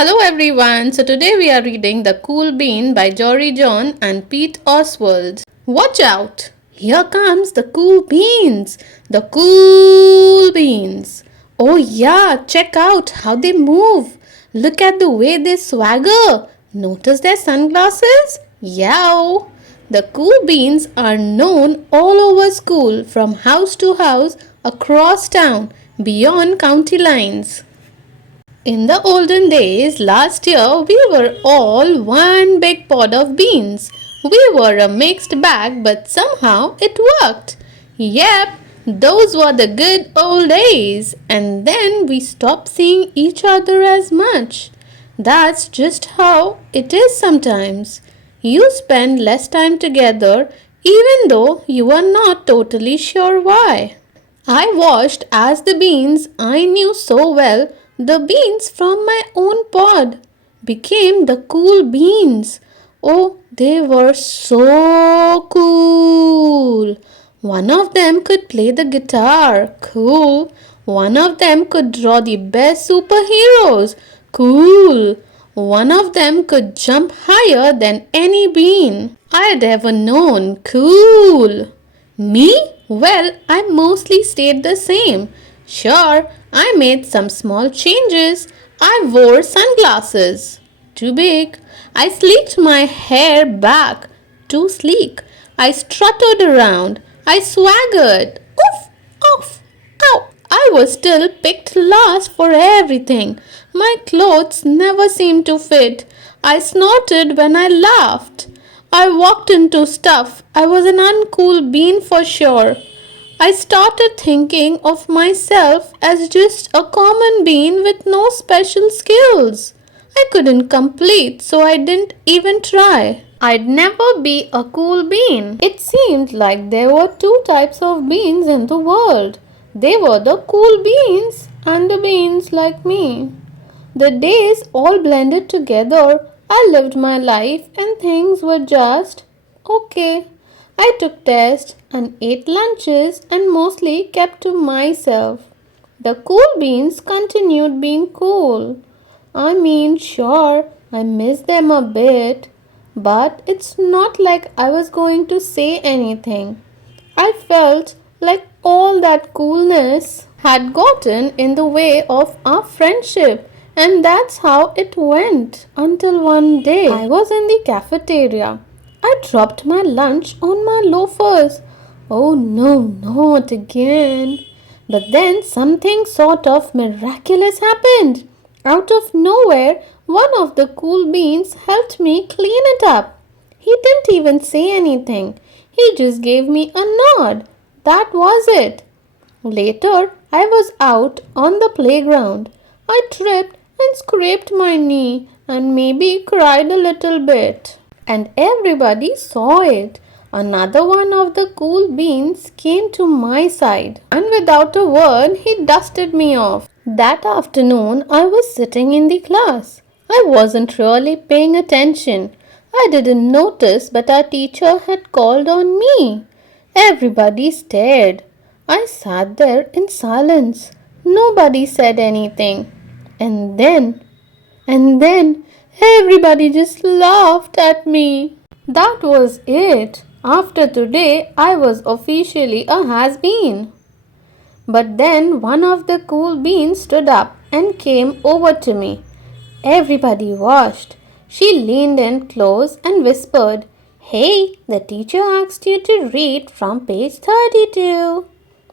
Hello everyone. So today we are reading The Cool Bean by Jory John and Pete Oswald. Watch out! Here comes the cool beans. The cool beans. Oh yeah, check out how they move. Look at the way they swagger. Notice their sunglasses? Yow! The cool beans are known all over school from house to house across town beyond county lines. In the olden days, last year, we were all one big pod of beans. We were a mixed bag, but somehow it worked. Yep, those were the good old days. And then we stopped seeing each other as much. That's just how it is sometimes. You spend less time together even though you are not totally sure why. I watched as the beans I knew so well, the beans from my own pod, became the cool beans. Oh, they were so cool. One of them could play the guitar. Cool. One of them could draw the best superheroes. Cool. One of them could jump higher than any bean I'd ever known. Cool. Me? Well, I mostly stayed the same. Sure, I made some small changes. I wore sunglasses. Too big. I sleeked my hair back. Too sleek. I strutted around. I swaggered. Oof! Off! Ow! I was still picked last for everything. My clothes never seemed to fit. I snorted when I laughed. I walked into stuff. I was an uncool bean for sure. I started thinking of myself as just a common bean with no special skills. I couldn't complete, so I didn't even try. I'd never be a cool bean. It seemed like there were two types of beans in the world. They were the cool beans and the beans like me. The days all blended together. I lived my life and things were just okay. I took tests and ate lunches and mostly kept to myself. The cool beans continued being cool. I mean, sure, I miss them a bit, but it's not like I was going to say anything. I felt like all that coolness had gotten in the way of our friendship, and that's how it went until one day I was in the cafeteria. I dropped my lunch on my loafers. Oh no, not again. But then something sort of miraculous happened. Out of nowhere, one of the cool beans helped me clean it up. He didn't even say anything. He just gave me a nod. That was it. Later, I was out on the playground. I tripped and scraped my knee and maybe cried a little bit. And everybody saw it. Another one of the cool beans came to my side, and without a word, he dusted me off. That afternoon, I was sitting in the class. I wasn't really paying attention. I didn't notice, but our teacher had called on me. Everybody stared. I sat there in silence. Nobody said anything. And then, everybody just laughed at me. That was it. After today, I was officially a has-been. But then one of the cool beans stood up and came over to me. Everybody watched. She leaned in close and whispered, "Hey, the teacher asked you to read from page 32.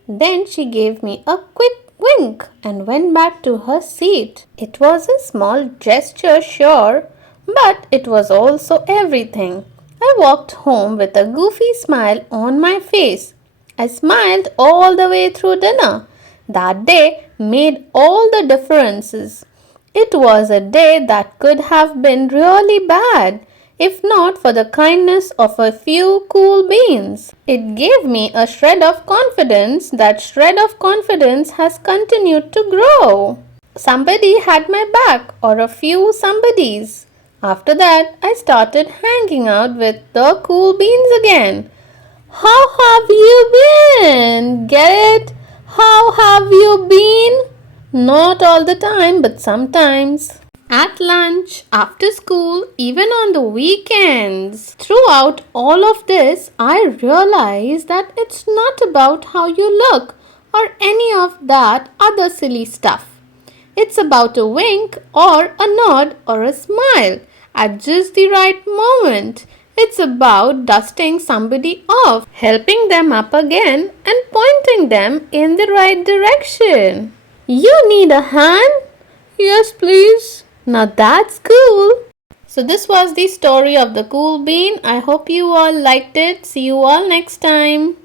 Then she gave me a quick wink and went back to her seat. It was a small gesture, sure, but it was also everything. I walked home with a goofy smile on my face. I smiled all the way through dinner. That day made all the differences. It was a day that could have been really bad if not for the kindness of a few cool beans. It gave me a shred of confidence. That shred of confidence has continued to grow. Somebody had my back, or a few somebodies. After that, I started hanging out with the cool beans again. How have you been? Get it? How have you been? Not all the time, but sometimes. At lunch, after school, even on the weekends. Throughout all of this, I realized that it's not about how you look or any of that other silly stuff. It's about a wink or a nod or a smile at just the right moment. It's about dusting somebody off, helping them up again, and pointing them in the right direction. You need a hand? Yes, please. Now that's cool. So, this was the story of the cool bean. I hope you all liked it. See you all next time.